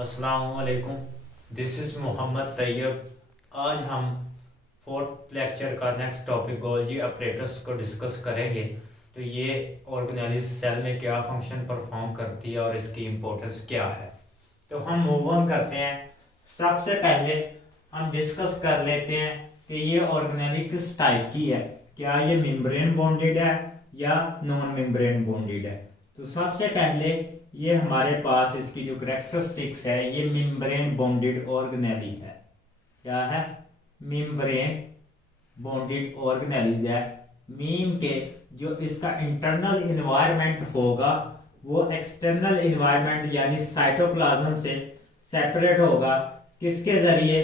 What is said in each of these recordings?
अस्सलामुअलैकुम। This is Mohammad Tayyab. आज हम फोर्थ लेक्चर का नेक्स्ट टॉपिक गोल्जी ऑपरेटर्स को डिस्कस करेंगे। तो ये ऑर्गेनेलिस सेल में क्या फंक्शन परफॉर्म करती है और इसकी इम्पोर्टेंस क्या है। तो हम मूव ऑन करते हैं। सबसे पहले हम डिस्कस कर लेते हैं कि ये ऑर्गेनेली किस टाइप की है, क्या ये मेम्ब्रेन बॉन्डेड है या नॉन मेम्ब्रेन बॉन्डेड है। तो सबसे पहले ये हमारे पास इसकी जो करेक्टरिस्टिक्स है, ये मेम्ब्रेन बॉन्डेड ऑर्गेनेली है। क्या है? मेम्ब्रेन बॉन्डेड ऑर्गेनेलीज है। मीन के जो इसका इंटरनल इन्वायरमेंट होगा वो एक्सटर्नल इन्वायरमेंट यानी साइटोप्लाज्म से सेपरेट होगा। किसके जरिए?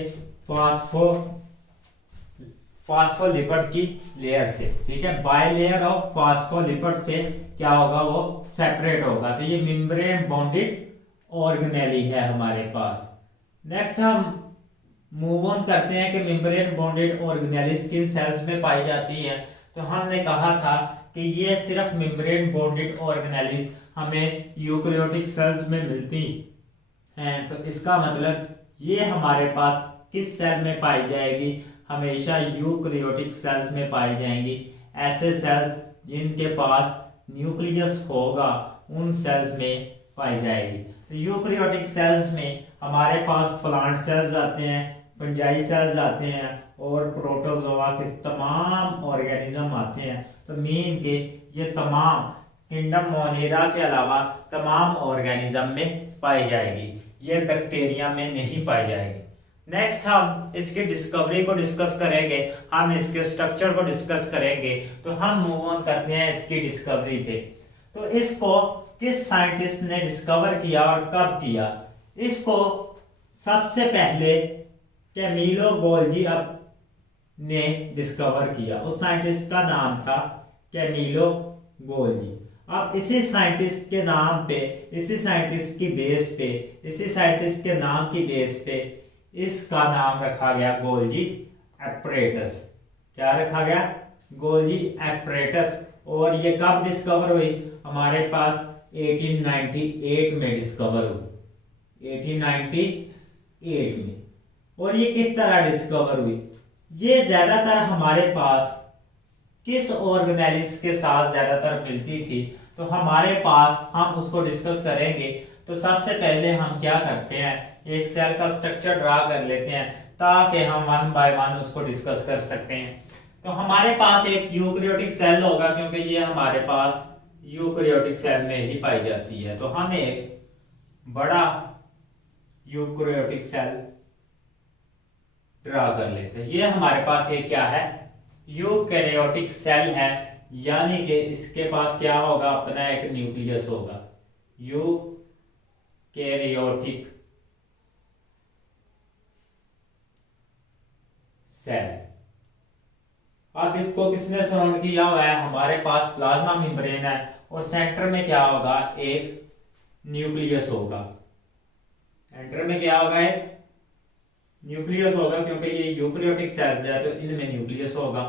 फास्फोलिपिड की लेयर से। ठीक है, बाय लेयर ऑफ फास्फोलिपिड से क्या होगा, वो सेपरेट होगा। तो ये मेम्ब्रेन बॉन्डेड ऑर्गेनेली है हमारे पास। नेक्स्ट हम मूव ऑन करते हैं कि मेम्ब्रेन बॉन्डेड ऑर्गेनेलीज किन सेल्स में पाई जाती है। तो हमने कहा था कि ये सिर्फ मेम्ब्रेन बॉन्डेड ऑर्गेनेलीज हमें यूकेरियोटिक सेल्स में मिलती हैं। तो इसका मतलब ये हमारे पास किस सेल में पाई जाएगी? हमेशा यूकेरियोटिक सेल्स में पाई जाएंगी। ऐसे सेल्स जिनके पास न्यूक्लियस होगा उन सेल्स में पाई जाएगी। तो यूकेरियोटिक सेल्स में हमारे पास प्लांट सेल्स आते हैं, फंजाई सेल्स आते हैं और प्रोटोजोआ के तमाम ऑर्गेनिज्म आते हैं। तो मीन के ये तमाम किंगडम मोनेरा के अलावा तमाम ऑर्गेनिज्म में पाई जाएगी, ये बैक्टीरिया में नहीं पाई जाएगी। नेक्स्ट हम इसकी डिस्कवरी को डिस्कस करेंगे, हम इसके स्ट्रक्चर को डिस्कस करेंगे। तो हम मूव ऑन करते हैं इसकी डिस्कवरी पे। तो इसको किस साइंटिस्ट ने डिस्कवर किया और कब किया? इसको सबसे पहले कैमिलो गोल्जी ने डिस्कवर किया। उस साइंटिस्ट का नाम था कैमिलो गोल्जी। अब इसी साइंटिस्ट के नाम पे, इसी साइंटिस्ट की बेस पे, इसी साइंटिस्ट के नाम की बेस पे इसका नाम रखा गया गोल्जी एपरेटस। क्या रखा गया? Golgi apparatus. और ये कब डिस्कवर हुई? हमारे पास 1898 में डिस्कवर हुई, 1898 में। और ये किस तरह डिस्कवर हुई? ये ज्यादातर हमारे पास किस ऑर्गेनेलिस के साथ ज्यादातर मिलती थी? तो हमारे पास, हम उसको डिस्कस करेंगे। तो सबसे पहले हम क्या करते हैं, एक सेल का स्ट्रक्चर ड्रा कर लेते हैं ताकि हम वन बाय वन उसको डिस्कस कर सकते हैं। तो हमारे पास एक यूकेरियोटिक सेल होगा, क्योंकि ये हमारे पास यूकेरियोटिक सेल में ही पाई जाती है। तो हम एक बड़ा यूकेरियोटिक सेल ड्रा कर लेते हैं। ये हमारे पास एक क्या है? यूकेरियोटिक सेल है, यानी कि इसके पास क्या होगा? अपना एक न्यूक्लियस होगा, यूकेरियोटिक सेल। अब इसको किसने सराउंड किया हुआ है? हमारे पास प्लाज्मा मेम्ब्रेन है और सेंटर में क्या होगा? एक न्यूक्लियस होगा। सेंटर में क्या होगा? एक न्यूक्लियस होगा, क्योंकि ये यूकेरियोटिक सेल्स है तो इनमें न्यूक्लियस होगा।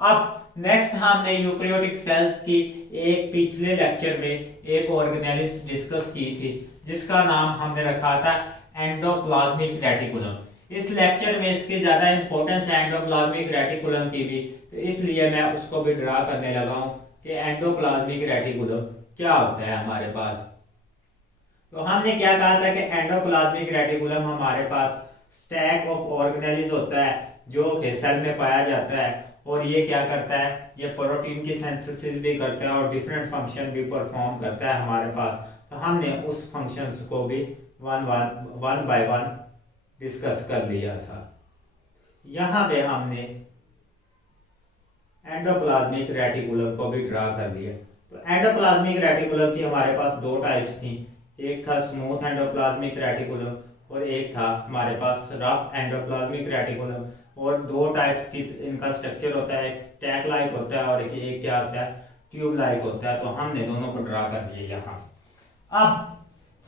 अब नेक्स्ट हमने यूकेरियोटिक सेल्स की एक पिछले लेक्चर में एक ऑर्गेनेलिस डिस्कस की थी, जिसका नाम हमने रखा था एंडोप्लाज्मिक रेटिकुलम। इस लेक्चर में इसकी ज्यादा इंपॉर्टेंस है एंडोप्लाज्मिक रेटिकुलम की भी, तो इसलिए मैं उसको भी ड्रा करने लगा हूं कि एंडोप्लाज्मिक रेटिकुलम क्या होता है हमारे पास। तो हमने क्या कहा था कि एंडोप्लाज्मिक रेटिकुलम हमारे पास स्टैक ऑफ ऑर्गेनेलिस होता है जो कि सेल में पाया जाता है। और ये क्या करता है? ये प्रोटीन की सिंथेसिस भी करता है और डिफरेंट फंक्शन भी परफॉर्म करता है हमारे पास। तो हमने उस फंक्शंस को भी वन बाय वन डिस्कस कर लिया था। यहां पे हमने एंडोप्लाज्मिक रेटिकुलम को भी ड्रा कर लिया। तो एंडोप्लाज्मिक रेटिकुलम की हमारे पास दो टाइप्स थी, एक था स्मूथ एंडोप्लाज्मिक रेटिकुलम और एक था हमारे पास रफ एंडोप्लाज्मिक रेटिकुलम। और दो टाइप्स की इनका स्ट्रक्चर होता है, एक स्टैक लाइक होता है और एक क्या होता है? ट्यूब लाइक होता है। तो हमने दोनों को ड्रा कर दिया यहाँ। अब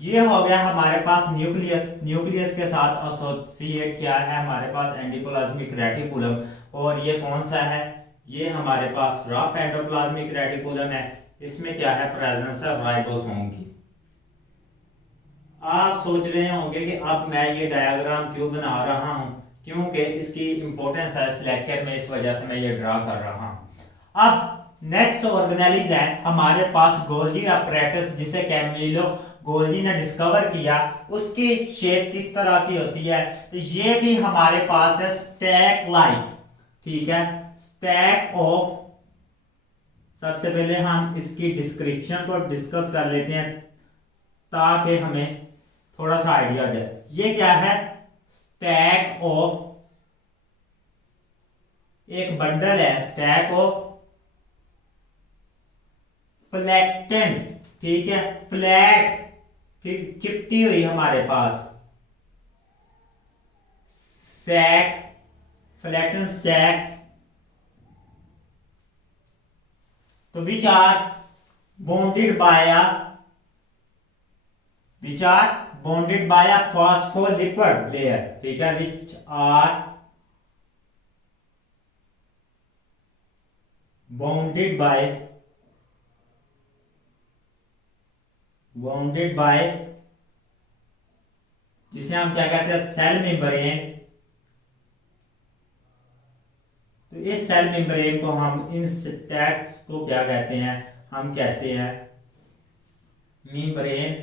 ये हो गया हमारे पास न्यूक्लियस। न्यूक्लियस के साथ एसोसिएट क्या है हमारे पास? Endoplasmic reticulum. और ये कौन सा है? ये हमारे पास रफ एंडोप्लाज्मिक रेटिकुलम है। इसमें क्या है? प्रेजेंस है राइबोसोम की। आप सोच रहे होंगे कि अब मैं ये डायग्राम क्यों बना रहा हूं, क्योंकि इसकी इंपॉर्टेंस है इस लेक्चर में, इस वजह से मैं ये ड्रा कर रहा हूं। अब नेक्स्ट ऑर्गेनेलिज है हमारे पास गोल्जी अपरेटस, जिसे कैमिलो गोल्जी ने डिस्कवर किया। उसकी शेप किस तरह की होती है, तो ये भी हमारे पास है स्टैक लाइक, ठीक है, स्टैक ऑफ। सबसे पहले हम इसकी डिस्क्रिप्शन को डिस्कस कर लेते हैं ताकि हमें थोड़ा सा आइडिया जाए। ये क्या है, स्टैक ऑफ, एक बंडल है, स्टैक ऑफ फ्लैक्टेंट, ठीक है, फ्लैट फिर चिपटी हुई हमारे पास सैक, फ्लैक्टेंट सैक्स, तो which are bonded by a phospholipid layer, ठीक है, विच आर बाउंडेड बाय जिसे हम क्या कहते हैं, सेल मेम्ब्रेन। तो इस सेल मेम्ब्रेन को हम, इन स्टैक्स को क्या कहते हैं, हम कहते हैं मेम्ब्रेन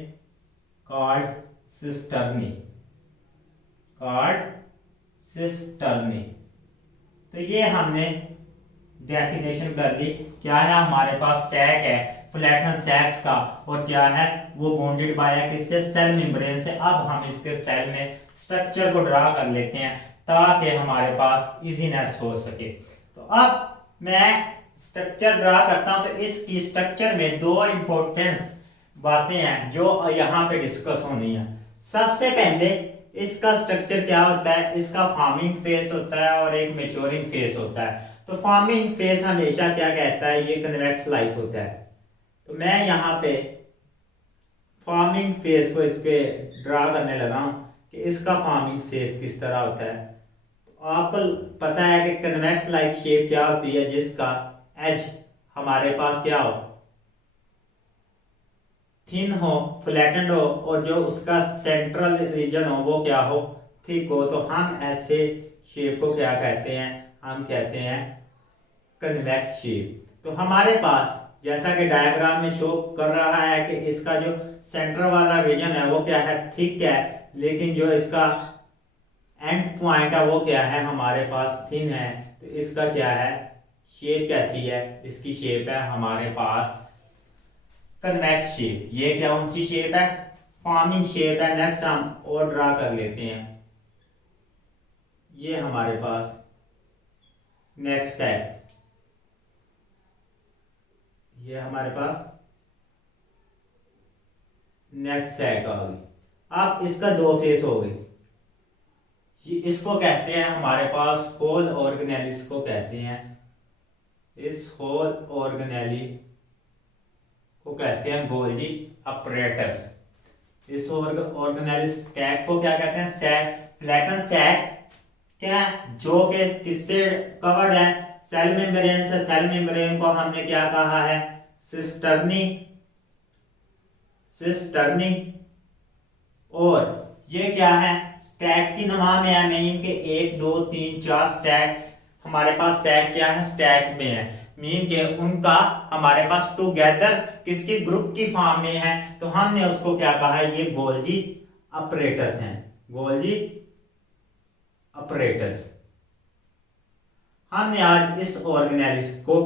कॉल्ड सिस्टर्नी। तो ये हमने डेफिनेशन कर ली। क्या है हमारे पास, स्टैक है फ्लैटेंट सैक्स का, और क्या है वो बॉन्डेड बाय है किससे, सेल मेम्ब्रेन से। अब हम इसके सेल में स्ट्रक्चर को ड्रा कर लेते हैं ताकि हमारे पास इजीनेस हो सके। तो अब मैं स्ट्रक्चर ड्रा करता हूं, तो इसकी स्ट्रक्चर में दो इंपॉर्टेंट बातें हैं जो यहाँ पे डिस्कस होनी है। सबसे पहले इसका स्ट्रक्चर क्या होता है, इसका फॉर्मिंग फेस होता है और एक मैच्योरिंग फेस होता है। तो फॉर्मिंग फेस हमेशा क्या कहता है, ये कन्वेक्स लाइक होता है। तो मैं यहाँ पे फॉर्मिंग फेस को इसके ड्रा करने लगा हूं कि इसका फॉर्मिंग फेस किस तरह होता है। तो आपको पता है कि कन्वेक्स लाइक शेप क्या होती है, जिसका एज हमारे पास क्या हो, थिन हो, फ्लैटेंड हो, और जो उसका सेंट्रल रीजन हो वो क्या हो, थिक हो। तो हम ऐसे शेप को क्या कहते हैं, हम कहते हैं कन्वेक्स शेप। तो हमारे पास जैसा कि डायग्राम में शो कर रहा है कि इसका जो सेंटर वाला रीजन है वो क्या है, थिक है, लेकिन जो इसका एंड पॉइंट है वो क्या है, हमारे पास थिन है। तो इसका क्या है, शेप कैसी है, इसकी शेप है हमारे पास कन्वेक्स शेप। ये क्या कौन सी शेप है, फॉर्मिंग शेप है। नेक्स्ट हम और ड्रा कर लेते हैं। ये हमारे पास नेक्स्ट है, ये हमारे पास नेक्स्ट सेट आ गई। अब इसका दो फेस हो गई, इसको कहते हैं हमारे पास होल ऑर्गेनेलिस को कहते हैं, इस होल ऑर्गेनेली को कहते हैं गोल्जी अपरेटस। इस ऑर्गेनेलिस स्टैक को क्या कहते हैं, सैक, फ्लैटन सैक, क्या जो कि किससे कवर्ड है, सेल मेम्ब्रेन से। सेल मेम्ब्रेन को हमने क्या कहा है, सिस्टर्नी। और ये क्या है, स्टैक की नुमा में है, मीन के 1 2 3 4 स्टैक हमारे पास सैक क्या है, स्टैक में है, मीन के उनका हमारे पास टुगेदर किसकी, ग्रुप की फॉर्म में है। तो हमने उसको क्या कहा है, ये गोल्जी अपरेटस हैं, गोल्जी अपरेटस। हमने आज इस ऑर्गेनेलिस को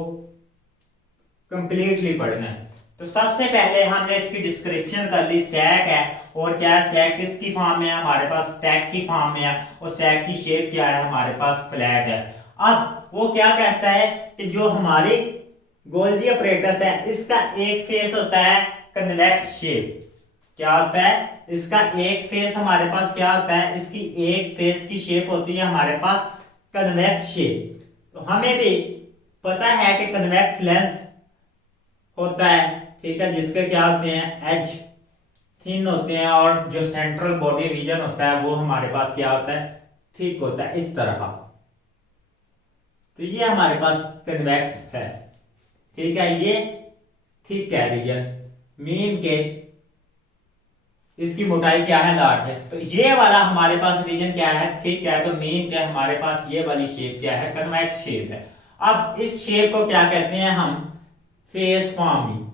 कंप्लीटली पढ़ना है। तो सबसे पहले हमने इसकी डिस्क्रिप्शन कर ली, सैक है, और क्या है, सैक किसकी फॉर्म में है, हमारे पास स्टैक की फॉर्म में है, और सैक की शेप क्या है, हमारे पास फ्लैट है। अब वो क्या कहता है कि जो हमारी गोल्जी अपरेटस है, इसका एक फेस होता है कन्वेक्स शेप। क्या होता है, इसका एक फेस हमारे पास क्या होता है, इसकी एक फेस की शेप होती है हमारे पास कन्वेक्स शेप। तो हमें भी पता है कि कन्वेक्स लेंस होता है, ठीक है, जिसके क्या होते हैं, एज थिन होते हैं, और जो सेंट्रल बॉडी रीजन होता है वो हमारे पास क्या होता है, थिक होता है, इस तरह का। तो ये हमारे पास कन्वेक्स है, ठीक है, ये थिक है रीजन, मीन के इसकी मोटाई क्या है, लार्ज है। तो ये वाला हमारे पास रीजन क्या है, ठीक है, तो मीन क्या हमारे पास ये वाली शेप क्या है, कन्वेक्स शेप है। अब इस शेप को क्या कहते हैं हम, फेस फॉर्मिंग।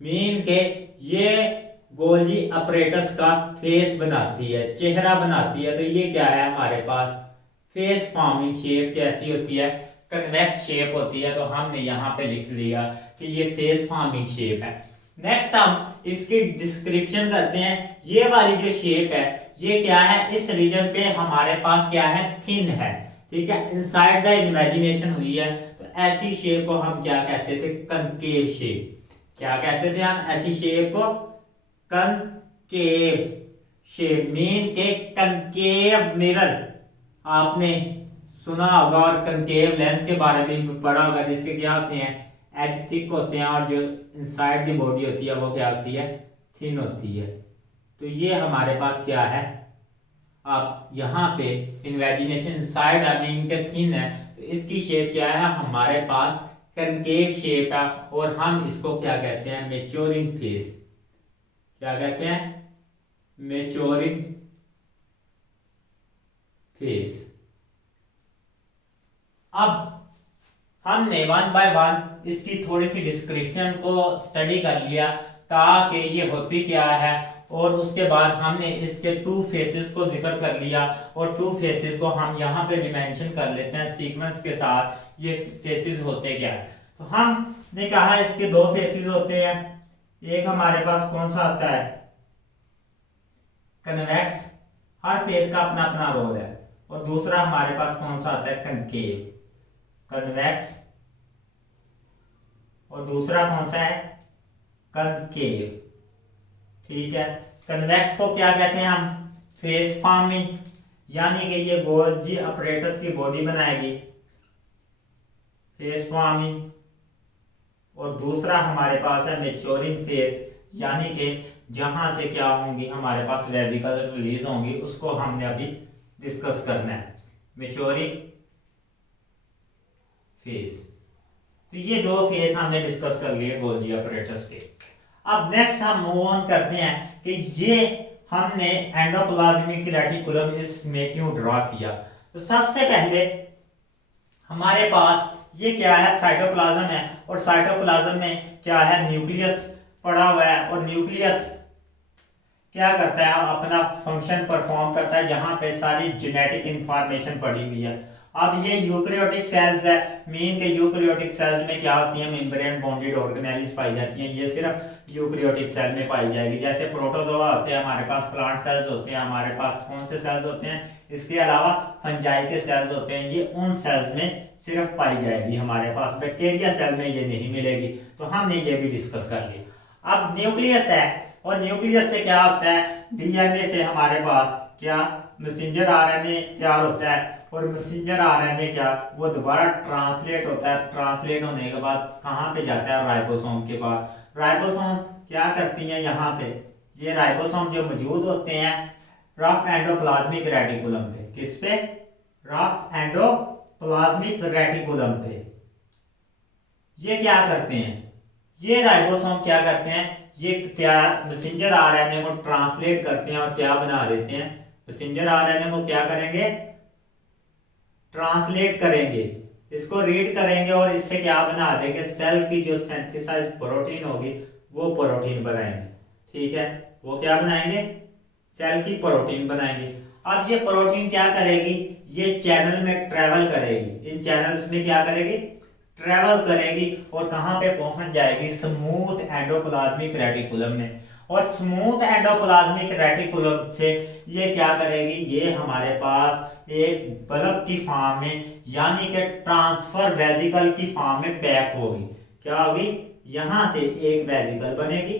मीन के ये गोल्जी अपरेटस का फेस बनाती है, चेहरा बनाती है। तो ये क्या है हमारे पास, फेस फॉर्मिंग शेप कैसी होती है, कन्वेक्स शेप होती है। तो हमने यहाँ पे लिख लिया कि ये फेस फॉर्मिंग शेप है। नेक्स्ट हम इसकी डिस्क्रिप्शन करते हैं। ये वाली जो शेप है ये क्या है, इस रीजन पे हमारे पास क्या है, थिन है, ठीक है, इनसाइड द इमेजिनेशन हुई है। तो ऐसी शेप को हम क्या कहते थे, कनकेव शेप। क्या कहते थे हम ऐसी शेप को, कनकेव शेप। मीन के कनकेव मिरर आपने सुना होगा, और कनकेव लेंस के बारे में भी पढ़ा होगा, जिसके क्या होते हैं, एज थिक होते हैं, और जो इनसाइड की बॉडी होती है वो क्या होती है, थिन होती है। तो ये हमारे पास क्या है, आप यहाँ पे इमेजिनेशन इनसाइड इनके थिन है, तो इसकी शेप क्या है हमारे पास, कनकेव शेप है। और हम इसको क्या कहते हैं, मैच्योरिंग फेस। क्या कहते हैं, मैच्योरिंग फेस। अब हमने वन बाय वन इसकी थोड़ी सी डिस्क्रिप्शन को स्टडी कर लिया, ताकि ये होती क्या है, और उसके बाद हमने इसके टू फेसेस को जिक्र कर लिया, और टू फेसेस को हम यहाँ पे भी मेंशन कर लेते हैं सीक्वेंस के साथ, ये फेसेस होते क्या है। तो हमने कहा इसके दो फेसेस होते हैं। एक हमारे पास कौन सा आता है, कन्वेक्स, हर फेस का अपना अपना रोल है। और दूसरा हमारे पास कौन सा आता है, कनकेव, कन्वेक्स, और दूसरा कौन सा है, कनकेव, ठीक है। कन्वेक्स को क्या कहते हैं हम, फेस फॉर्मिंग, यानी कि ये गोल्जी अपरेटस की बॉडी बनाएगी, फेस फॉर्मिंग। और दूसरा हमारे पास है मैच्योरिंग फेस, यानी कि जहां से क्या होंगी हमारे पास वेजिकल रिलीज होंगी, उसको हमने अभी डिस्कस करना है, मैच्योरिंग फेस। तो ये दो फेस हमने डिस्कस कर लिए गोल्जी अपरेटस के। अब नेक्स्ट हम मूव ऑन करते हैं कि ये हमने एंडोप्लाज्मिक रेटिकुलम इसमें क्यों ड्रॉ किया। तो सबसे पहले हमारे पास ये क्या है, साइटोप्लाज्म है, और साइटोप्लाज्म में क्या है, न्यूक्लियस पड़ा हुआ है, और न्यूक्लियस क्या करता है, अपना फंक्शन परफॉर्म करता है, जहां पे सारी जेनेटिक इंफॉर्मेशन पड़ी हुई है। अब ये यूकैरियोटिक सेल्स है, मीन के यूकैरियोटिक सेल्स में क्या होती है, मेम्ब्रेन बॉन्डेड ऑर्गेनेल्स पाई जाती हैं। ये सिर्फ यूकैरियोटिक सेल में पाई जाएगी। जैसे प्रोटोजोआ होते हैं हमारे पास, प्लांट सेल्स होते हैं हमारे पास, कौन से सेल्स होते हैं, इसके अलावा फंजाई के सेल्स होते हैं, ये उन सेल्स में सिर्फ पाई जाएगी हमारे पास, बैक्टीरिया सेल में ये नहीं मिलेगी। तो हमने ये भी डिस्कस कर लिया। अब न्यूक्लियस है, और न्यूक्लियस से क्या होता है, डीएनए से हमारे पास क्या, मैसेंजर आरएनए तैयार होता है, और मैसेंजर आरएनए क्या, वो दोबारा ट्रांसलेट होता है। ट्रांसलेट होने के बाद कहाँ पे जाता है, राइबोसोम के पास। राइबोसोम क्या करती हैं यहाँ पे, ये राइबोसोम जो मौजूद होते हैं रफ एंडोप्लाज्मिक रेटिकुलम पे, किस पे, रफ एंडोप्लाज्मिक रेटिकुलम पे। ये क्या करते हैं, ये राइबोसोम क्या करते हैं, ये क्या मैसेंजर आरएनए को ट्रांसलेट करते हैं, और क्या बना देते हैं, मैसेंजर आरएनए को क्या करेंगे, ट्रांसलेट करेंगे, इसको रीड करेंगे, और इससे क्या बना देंगे, सेल की जो सिंथेसाइज प्रोटीन होगी वो प्रोटीन बनाएंगे, ठीक है, वो क्या बनाएंगे, सेल की प्रोटीन बनाएंगे। अब ये प्रोटीन क्या करेगी, ये चैनल में ट्रेवल करेगी, इन चैनल्स में क्या करेगी, ट्रेवल करेगी, और कहां पे पहुंच जाएगी, स्मूथ एंडोप्लाज्मिक रेटिकुलम में। और स्मूथ एंडोप्लाज्मिक रेटिकुलम से ये क्या करेगी, ये हमारे पास एक बल्ब की फॉर्म में, यानी कि ट्रांसफर वेजिकल की फॉर्म में पैक होगी। क्या होगी, यहां से एक वेजिकल बनेगी,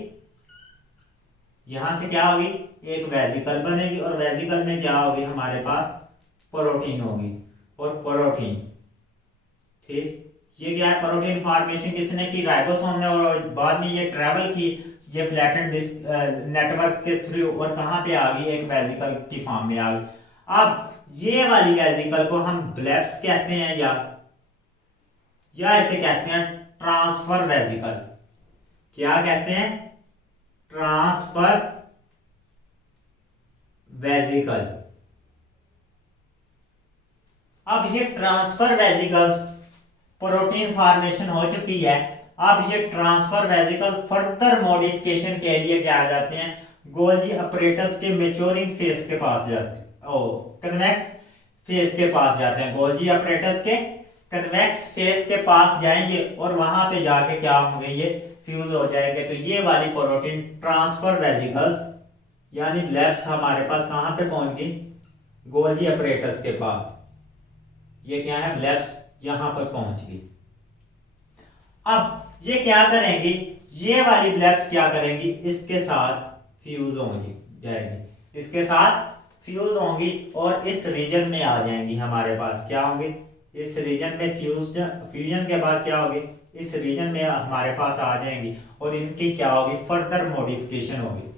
यहां से क्या होगी, एक वेजिकल बनेगी, और वेजिकल में क्या होगी हमारे पास, प्रोटीन होगी, और प्रोटीन, ठीक, ये क्या है, प्रोटीन फॉर्मेशन किसने की, राइबोसोम ने, और बाद में ये ट्रेवल की, ये फ्लैटेंड नेटवर्क के थ्रू, और कहां पे आ गई, एक वेजिकल की फॉर्म में आ गई। अब ये वाली वेजिकल को हम ब्लेब्स कहते हैं, या इसे कहते हैं ट्रांसफर वेजिकल। क्या कहते हैं, ट्रांसफर वेजिकल। अब ये ट्रांसफर वेजिकल्स प्रोटीन फॉर्मेशन हो चुकी है। अब ये ट्रांसफर वेजिकल फर्दर मॉडिफिकेशन के लिए क्या आ जाते हैं, गोल्जी अपरेटस के मेच्योरिंग फेज के पास जाते हैं, कन्वेक्स फेज के पास जाते हैं। गोल्जी अपरेटस के कन्वेक्स फेज के पास जाएंगे और वहां पे जाके क्या होंगे, ये फ्यूज हो जाएंगे। तो ये वाली प्रोटीन ट्रांसफर वेजिकल्स यानी ब्लैब्स हमारे पास कहां पे पहुंच गई, गोल्जी अपरेटस के पास। ये क्या है, ब्लैब्स यहां पर पहुंच गई। अब ये क्या करेंगी, ये वाली ब्लैब्स क्या करेंगी, इसके साथ फ्यूज होंगी जाएंगी, इसके साथ फ्यूज होंगी और इस रीजन में आ जाएंगी। हमारे पास क्या होंगी, इस रीजन में फ्यूजन के बाद क्या होगी, इस रीजन में हमारे पास आ जाएंगी और इनकी क्या होगी, फर्दर मॉडिफिकेशन होगी।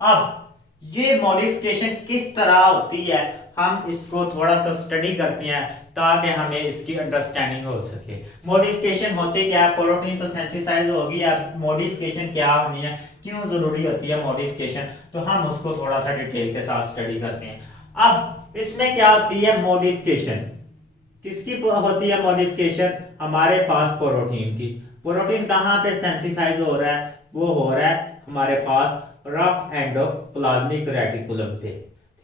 अब ये मॉडिफिकेशन किस तरह होती है, हम इसको थोड़ा सा स्टडी करते हैं ताकि हमें इसकी अंडरस्टैंडिंग हो सके। मॉडिफिकेशन होती क्या है, प्रोटीन तो सिंथेसाइज होगी, अब मॉडिफिकेशन क्या होनी है, क्यों जरूरी होती है मॉडिफिकेशन, तो हम उसको थोड़ा सा डिटेल के साथ स्टडी करते हैं। अब इसमें क्या होती है मॉडिफिकेशन, किसकी होती है मॉडिफिकेशन, हमारे पास प्रोटीन की। प्रोटीन कहाँ पे सिंथेसाइज हो रहा है, वो हो रहा है हमारे पास रफ एंडोप्लाज्मिक रेटिकुलम पे,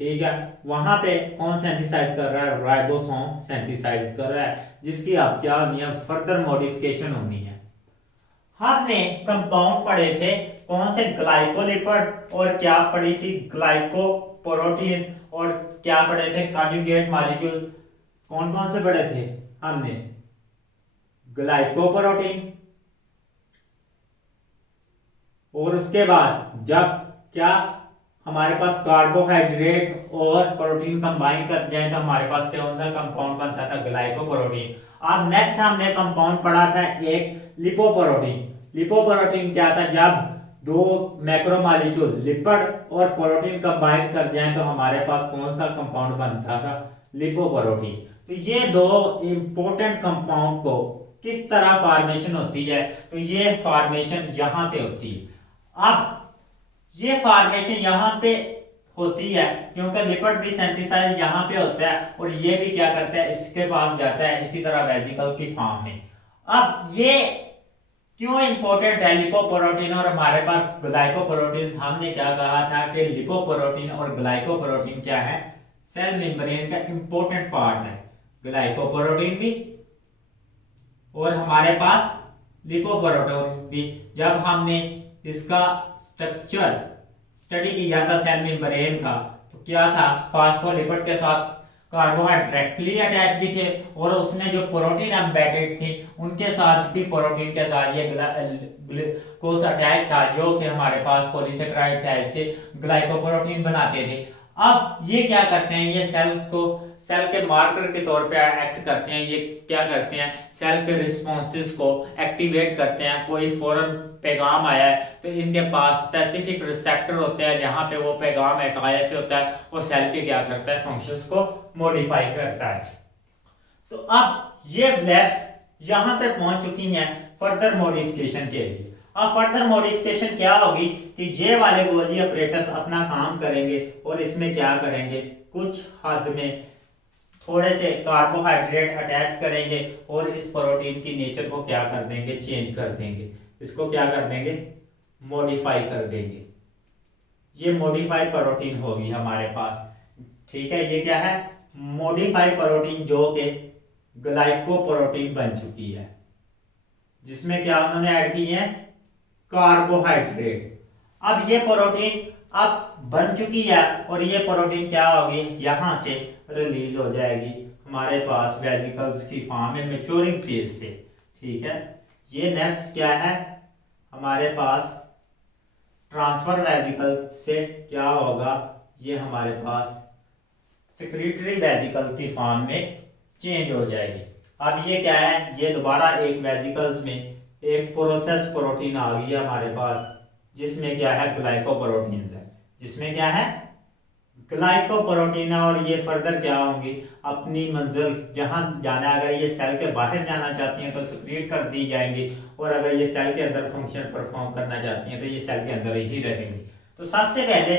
ठीक है। वहां पे कौन सिंथेसाइज कर रहा है, राइबोसोम सिंथेसाइज कर रहा है, जिसकी अब क्या होनी है, फर्दर मॉडिफिकेशन होनी है। हमने कंपाउंड पढ़े थे कौन से, ग्लाइकोलिपिड, और क्या पढ़ी थी, ग्लाइकोप्रोटीन, और क्या पढ़े थे, कॉन्जुगेट मॉलिक्यूल्स। कौन कौन से पढ़े थे हमने, ग्लाइकोप्रोटीन, और उसके बाद जब क्या हमारे पास कार्बोहाइड्रेट और प्रोटीन कंबाइन कर जाए तो हमारे पास कौन सा कंपाउंड बनता था, ग्लाइकोप्रोटीन। अब नेक्स्ट हमने कंपाउंड पढ़ा था एक लिपोप्रोटीन। लिपोप्रोटीन क्या था, जब दो मैक्रोमोलेक्यूल लिपिड और प्रोटीन कंबाइन कर जाए तो हमारे पास कौन सा कंपाउंड बनता था, लिपोप्रोटीन। तो ये दो इंपॉर्टेंट कंपाउंड को किस तरह फॉर्मेशन होती है, तो ये फॉर्मेशन यहां पे होती है। अब ये फॉर्मेशन यहाँ पे होती है क्योंकि लिपिड भी सिंथेसाइज यहाँ पे होता है और ये भी क्या करता है, इसके पास जाता है, इसी तरह वेजिकल की फॉर्म में। अब ये क्यों इंपॉर्टेंट है, लिपोप्रोटीन और हमारे पास ग्लाइकोप्रोटीन। हमने क्या कहा था कि लिपोप्रोटीन और ग्लाइकोप्रोटीन क्या है, सेल मेम्ब्रेन का इंपॉर्टेंट पार्ट है, ग्लाइकोप्रोटीन भी और हमारे पास लिपोप्रोटीन भी। जब हमने इसका स्ट्रक्चर स्टडी किया था सेल मेम्ब्रेन का, तो क्या था, फॉस्फोलिपिड के साथ कार्बोहाइड्रेट डायरेक्टली अटैच भी थे और उसमें जो प्रोटीन एम्बेडेड थी उनके साथ भी, प्रोटीन के साथ ये ग्लूकोज अटैच था, जो कि हमारे पास पॉलीसेकेराइड टाइप के ग्लाइकोप्रोटीन बनाते थे। अब ये क्या करते हैं, ये सेल्स को सेल के मार्कर के तौर पे एक्ट करते हैं। ये क्या करते हैं, सेल के रिस्पॉन्सेस को एक्टिवेट करते हैं। कोई फौरन पैगाम आया है तो इनके पास स्पेसिफिक रिसेप्टर होते हैं जहां पे वो पैगाम अटैच होता है और सेल के क्या करता है, फंक्शंस को मॉडिफाई करता है। तो अब ये ब्लैब्स यहां पे पहुंच चुकी हैं फर्दर मॉडिफिकेशन के लिए। अब फर्दर मॉडिफिकेशन क्या होगी कि ये वाले गोल्जी अपरेटस अपना काम करेंगे और इसमें क्या करेंगे, कुछ हद में थोड़े से कार्बोहाइड्रेट अटैच करेंगे और इस प्रोटीन की नेचर को क्या कर देंगे, चेंज कर देंगे, इसको क्या कर देंगे, मॉडिफाई कर देंगे। ये मॉडिफाई प्रोटीन होगी हमारे पास, ठीक है। ये क्या है, मॉडिफाई प्रोटीन, जो कि ग्लाइकोप्रोटीन बन चुकी है, जिसमें क्या उन्होंने ऐड की है, कार्बोहाइड्रेट। अब ये प्रोटीन अब बन चुकी है और ये प्रोटीन क्या होगी, यहां से रिलीज हो जाएगी हमारे पास वेजिकल्स की फॉर्म में मैच्योरिंग फेज से, ठीक है। ये नेक्स्ट क्या है हमारे पास, ट्रांसफर वेजिकल से क्या होगा, ये हमारे पास सेक्रेटरी वेजिकल की फॉर्म में चेंज हो जाएगी। अब ये क्या है, ये दोबारा एक वेजिकल्स में एक प्रोसेस प्रोटीन आ गई है हमारे पास, जिसमें क्या है, ग्लाइकोप्रोटीन है, जिसमें क्या है, ग्लाइकोप्रोटीन है। और ये फर्दर क्या होंगी, अपनी मंजिल जहां जाना है, अगर ये सेल के बाहर जाना चाहती हैं तो सिक्रीट कर दी जाएंगी, और अगर ये सेल के अंदर फंक्शन परफॉर्म करना चाहती हैं तो ये सेल के अंदर ही रहेंगी। तो सबसे पहले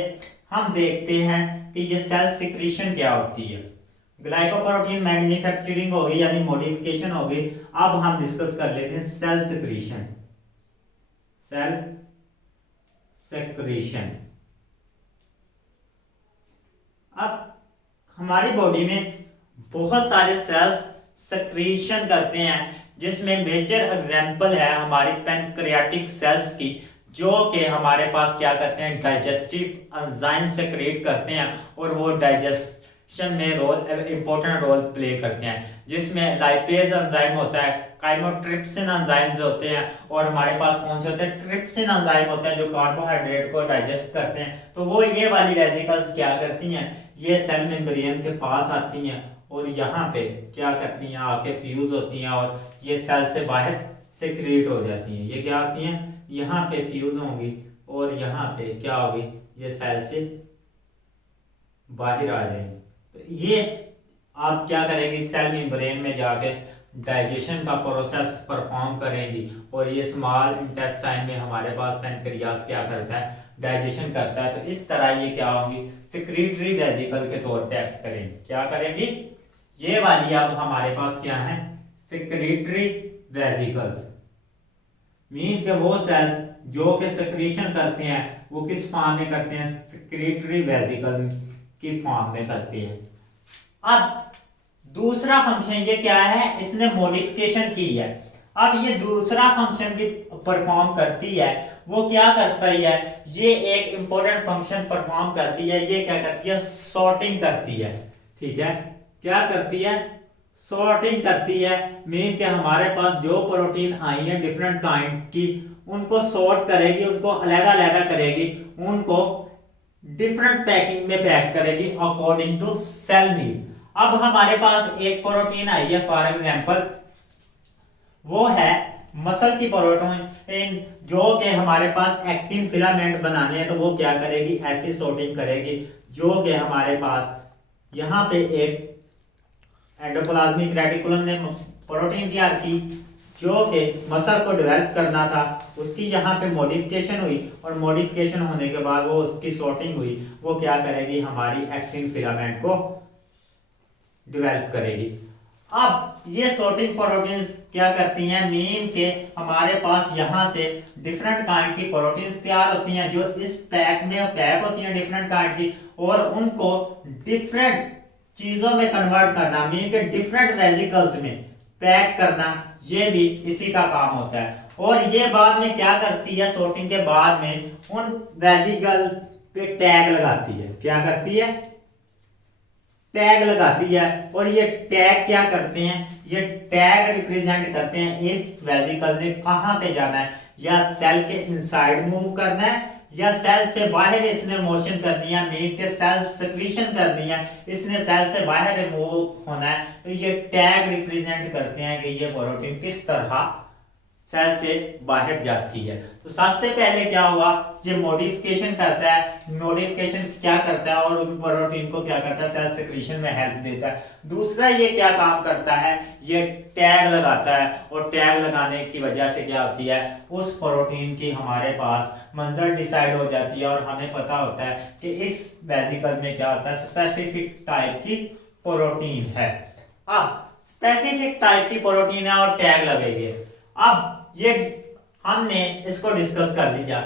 हम देखते हैं कि ये सेल सिक्रीशन क्या होती है। ग्लाइकोप्रोटीन मैन्युफैक्चरिंग हो गई यानी मॉडिफिकेशन हो गई। अब हम डिस्कस कर लेते हैं सेल सिक्रीशन। सेल सिक्रीशन, अब हमारी बॉडी में बहुत सारे सेल्स सिक्रीशन करते हैं, जिसमें मेजर एग्जांपल है हमारी पैंक्रियाटिक सेल्स की, जो कि हमारे पास क्या करते हैं, डाइजेस्टिव एंजाइम सेक्रेट करते हैं और वो डाइजेशन में इंपॉर्टेंट रोल प्ले करते हैं, जिसमें लाइपेज एंजाइम होता है, काइमोट्रिप्सिन एंजाइम्स होते हैं, और हमारे पास कौन से होते हैं, ट्रिप्सिन एंजाइम होते हैं जो कार्बोहाइड्रेट को डाइजेस्ट करते हैं। तो वो ये वाली वेसिकल्स क्या करती हैं, ये सेल मेम्ब्रेन के पास आती हैं और यहाँ पे क्या करती हैं, आके फ्यूज होती हैं और ये सेल से बाहर सेक्रेट हो जाती हैं। ये क्या होती हैं, यहाँ पे फ्यूज होंगी और यहाँ पे क्या होगी, ये सेल से बाहर आ जाएंगी। तो ये आप क्या करेंगी, सेल मेम्ब्रेन में जाके डाइजेशन का प्रोसेस परफॉर्म करेंगी और ये स्मॉल इंटेस्टाइन में हमारे पास पैनक्रियास क्या करता है, डाइजेशन करता है। तो इस तरह ये क्या होंगी, सिक्रीटरी वेसिकल के तौर पे एक्ट करेंगी। क्या करेंगी, ये वाली अब हमारे पास क्या है, सिक्रीटरी वेसिकल्स, मीन के वो सेल्स जो कि सिक्रीशन करते हैं वो किस फॉर्म में करते हैं, सिक्रीटरी वेसिकल की फॉर्म में करते हैं। अब दूसरा फंक्शन ये क्या है, इसने मॉडिफिकेशन की है। अब ये दूसरा फंक्शन भी परफॉर्म करती है, वो क्या करता है, ये एक इंपॉर्टेंट फंक्शन परफॉर्म करती है। ये क्या करती है, सॉर्टिंग करती है। ठीक है, क्या करती है, सॉर्टिंग करती है। मीन के हमारे पास जो प्रोटीन आई है डिफरेंट काइंड की, उनको सॉर्ट करेगी, उनको अलग-अलग करेगी, उनको डिफरेंट पैकिंग में पैक करेगी अकॉर्डिंग टू सेल नीड। अब हमारे पास एक प्रोटीन आई है, फॉर एग्जांपल वो है मसल की प्रोटीन, जो कि हमारे पास एक्टिन फिलामेंट बनाने हैं। तो वो क्या करेगी, ऐसी सॉर्टिंग करेगी, जो कि हमारे पास यहाँ पे एक एंडोप्लाज्मिक रेटिकुलम ने प्रोटीन तैयार की जो कि मसल को डेवलप करना था, उसकी यहाँ पे मॉडिफिकेशन हुई और मॉडिफिकेशन होने के बाद वो उसकी सॉर्टिंग हुई। वो क्या करेगी, हमारी एक्टिन फिलामेंट को डेवलप करेगी। अब ये सॉर्टिंग प्रोटीन्स क्या करती हैं, मीन के हमारे पास यहाँ से डिफरेंट काइंड की प्रोटीन्स तैयार होती हैं, जो इस पैक में पैक होती हैं डिफरेंट काइंड की, और उनको डिफरेंट चीजों में कन्वर्ट करना, मीन के डिफरेंट वेसिकल्स में पैक करना, ये भी इसी का काम होता है। और ये बाद में क्या करती है, सॉर्टिंग के बाद में उन वेसिकल पे टैग लगाती है। क्या करती है, टैग लगाती है। और ये टैग क्या करते हैं, ये टैग रिप्रेजेंट करते हैं इस वेसिकल ने कहां पे जाना है, या सेल के इनसाइड मूव करना है या सेल से बाहर इसने मोशन करनी है, मीन के सेल सिक्रीशन करनी है, इसने सेल से बाहर मूव होना है। तो ये टैग रिप्रेजेंट करते हैं कि ये प्रोटीन किस तरह सेल से बाहर जाती है। तो सबसे पहले क्या हुआ, ये मॉडिफिकेशन करता है। मॉडिफिकेशन क्या करता है और उन प्रोटीन को क्या करता है, सेल सिक्रीशन में हेल्प देता है। दूसरा ये क्या काम करता है, ये टैग लगाता है, और टैग लगाने की वजह से क्या होती है, उस प्रोटीन की हमारे पास मंजिल डिसाइड हो जाती है और हमें पता होता है कि इस वेसिकल में क्या होता है, स्पेसिफिक टाइप की प्रोटीन है। अब स्पेसिफिक टाइप की प्रोटीन है और टैग लगेंगे। अब ये हमने इसको डिस्कस कर लिया।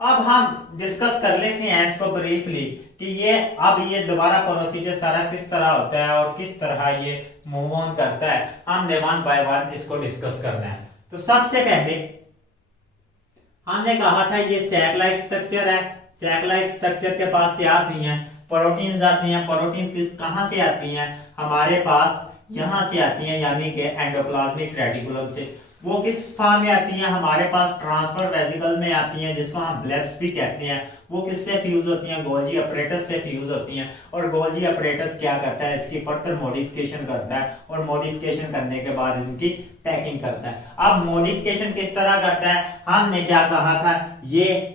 अब हम डिस्कस कर लेते हैं इसको ब्रीफली कि ये अब ये दोबारा प्रोसीजर सारा किस तरह होता है और किस तरह ये मूव ऑन करता है। हमने वन बाय वन इसको डिस्कस करना है। तो सबसे पहले हमने कहा था ये सैक लाइक स्ट्रक्चर है। सैक लाइक स्ट्रक्चर के पास क्या आती हैं, प्रोटीन्स आती हैं। प्रोटीन किस कहां से आती हैं, हमारे पास यहां से आती हैं, यानी कि एंडोप्लाज्मिक रेटिकुलम से। वो किस फॉर्म में आती हैं, हमारे पास ट्रांसफर वेसिकल में आती हैं, जिसको हम ब्लेब्स भी कहते हैं। वो किससे फ्यूज होती हैं, गोल्जी अपरेटस से फ्यूज होती हैं। और गोल्जी अपरेटस क्या करता है, इसकी फर्दर मॉडिफिकेशन करता है और मॉडिफिकेशन करने के बाद इनकी पैकिंग करता है। अब मॉडिफिकेशन किस तरह करता है, हमने क्या कहा था, ये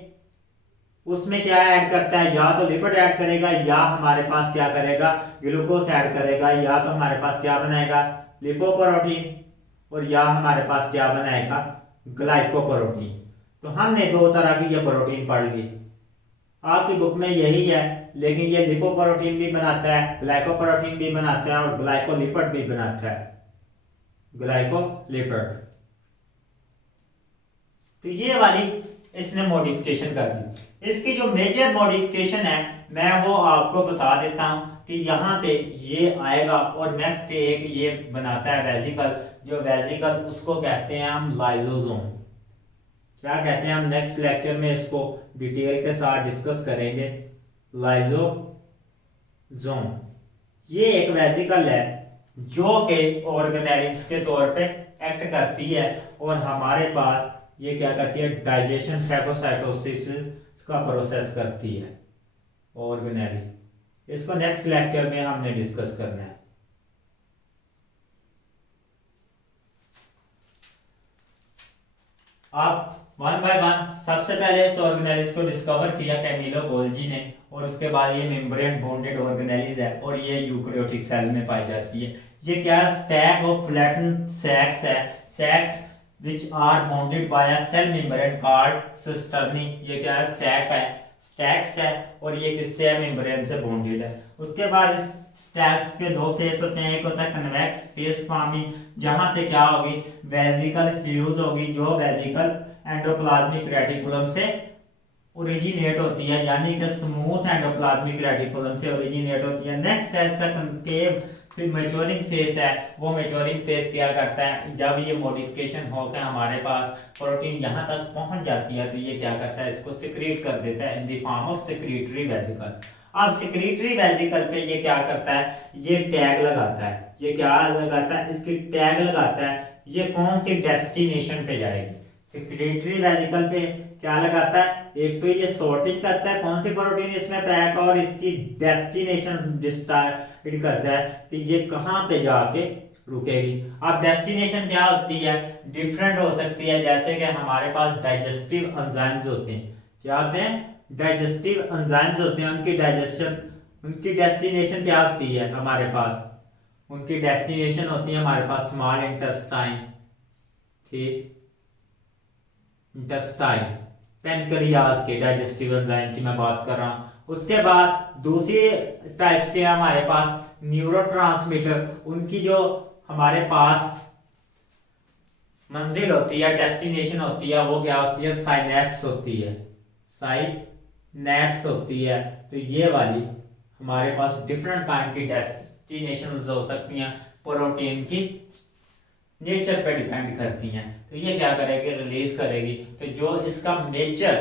उसमें क्या ऐड करता है, या तो लिपिड ऐड करेगा या हमारे पास क्या करेगा, ग्लूकोज ऐड करेगा, या तो हमारे पास क्या बनाएगा, लिपोप्रोटीन, और या हमारे पास क्या बनाएगा, ग्लाइकोप्रोटीन। तो हमने दो तरह की ये प्रोटीन पढ़ ली। आपकी बुक में यही है लेकिन ये लिपोप्रोटीन भी बनाता है, ग्लाइकोप्रोटीन भी बनाता है और ग्लाइकोलिपिड भी बनाता है, ग्लाइकोलिपिड। तो ये वाली इसने मॉडिफिकेशन कर दी। इसकी जो मेजर मॉडिफिकेशन है मैं वो आपको बता देता हूं कि यहाँ पे ये आएगा और नेक्स्ट एक ये बनाता है वेजिकल, जो वेजिकल उसको कहते हैं हम लाइसोसोम। क्या कहते हैं हम नेक्स्ट लेक्चर में इसको डिटेल के साथ डिस्कस करेंगे। लाइसोसोम ये एक वेजिकल है जो कि ऑर्गेनेल्स के तौर पे एक्ट करती है और हमारे पास ये क्या करती है, डाइजेशन फैगोसाइटोसिस का प्रोसेस करती है ऑर्गेनेल। इसको नेक्स्ट लेक्चर में हमने डिस्कस करना है। आप वन बाय वन सबसे पहले इस ऑर्गेनेलिस को डिस्कवर किया कैमिलो गोल्जी ने, और उसके बाद ये मेम्ब्रेन बॉन्डेड ऑर्गेनेलिस है और ये यूकैरियोटिक सेल में पाई जाती है। ये क्या स्टैक ऑफ फ्लैटेंड सैक्स है, सैक्स which are bounded by a cell membrane called cisternae। ये क्या है, सैक है, स्टैक्स है और ये किससे है, मेम्ब्रेन से बॉन्डेड है। उसके बाद इस स्टैक्स के दो फेस होते हैं, एक होता है कन्वेक्स फेस फॉर्मिंग, जहां पे क्या होगी, वेजिकल फ्यूज होगी, जो वेजिकल एंडोप्लाज्मिक रेटिकुलम से ओरिजिनेट होती है, यानी कि स्मूथ एंडोप्लाज्मिक रेटिकुलम से ओरिजिनेट होती है। नेक्स्ट है इसका कनकेव फिर मैच्योरिंग फेस है। वो मैच्योरिंग फेस क्या करता है, जब ये मॉडिफिकेशन होकर हमारे पास प्रोटीन यहाँ तक पहुंच जाती है तो ये क्या करता है, इसको सिक्रीट कर देता है in the form of secretory vesicle. अब सिक्रीटरी वेजिकल पे ये क्या करता है, ये टैग लगाता है। ये क्या लगाता है, इसकी टैग लगाता है, ये कौन सी डेस्टिनेशन पे जाएगी। सिक्रीटरी वेजिकल पे क्या लगाता है, एक तो ये सॉर्टिंग करता है कौन सी प्रोटीन इसमें पैक, और इसकी डेस्टिनेशन डिसाइड करता है कि ये कहां पे जाके रुकेगी। अब डेस्टिनेशन क्या होती है, डिफरेंट हो सकती है, जैसे कि हमारे पास डाइजेस्टिव एंजाइम्स होते हैं। क्या होते हैं, डाइजेस्टिव एंजाइम्स होते हैं, उनकी डाइजेशन, उनकी डेस्टिनेशन क्या होती है हमारे पास, उनकी डेस्टिनेशन होती है हमारे पास स्मॉल इंटेस्टाइन, ठीक, इंटेस्टाइन, पेनक्रियाज के डाइजेस्टिव एंजाइम की मैं बात कर रहा हूं। उसके बाद दूसरी टाइप्स के हमारे पास न्यूरोट्रांसमीटर, उनकी जो हमारे पास मंजिल होती है, डेस्टिनेशन होती है, वो क्या होती है, साइनेप्स होती है, साइनेप्स होती है। तो ये वाली हमारे पास डिफरेंट काइंड की डेस्टिनेशंस हो सकती हैं, प्रोटीन की नेचर पे डिपेंड करती हैं। तो ये क्या करेगी, रिलीज करेगी। तो जो इसका मेजर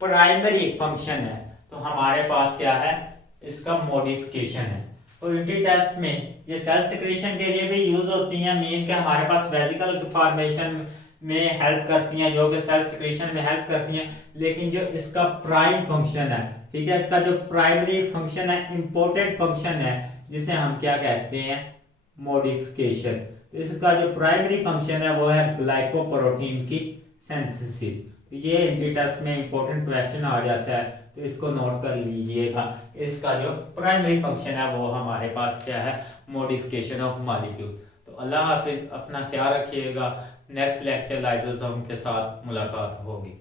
प्राइमरी फंक्शन है तो हमारे पास क्या है, इसका मॉडिफिकेशन है। तो यूनिटी टेस्ट में ये सेल सिक्रीशन के लिए भी यूज होती हैं, मीन के हमारे पास वेजिकल फॉर्मेशन में हेल्प करती हैं, जो कि सेल सिक्रीशन में हेल्प करती हैं। लेकिन जो इसका प्राइम फंक्शन है, ठीक है, इसका जो प्राइमरी फंक्शन है, इंपॉर्टेंट फंक्शन है, जिसे हम क्या कहते हैं, मॉडिफिकेशन। तो इसका जो प्राइमरी फंक्शन है वो है ग्लाइकोप्रोटीन की सिंथेसिस। तो ये एंट्री टेस्ट में इंपॉर्टेंट क्वेश्चन आ जाता है, तो इसको नोट कर लीजिएगा। इसका जो प्राइमरी फंक्शन है वो हमारे पास क्या है, मॉडिफिकेशन ऑफ मॉलिक्यूल। तो अल्लाह हाफिज, अपना ख्याल रखिएगा। नेक्स्ट लेक्चर लाइसोसोम के साथ मुलाकात होगी।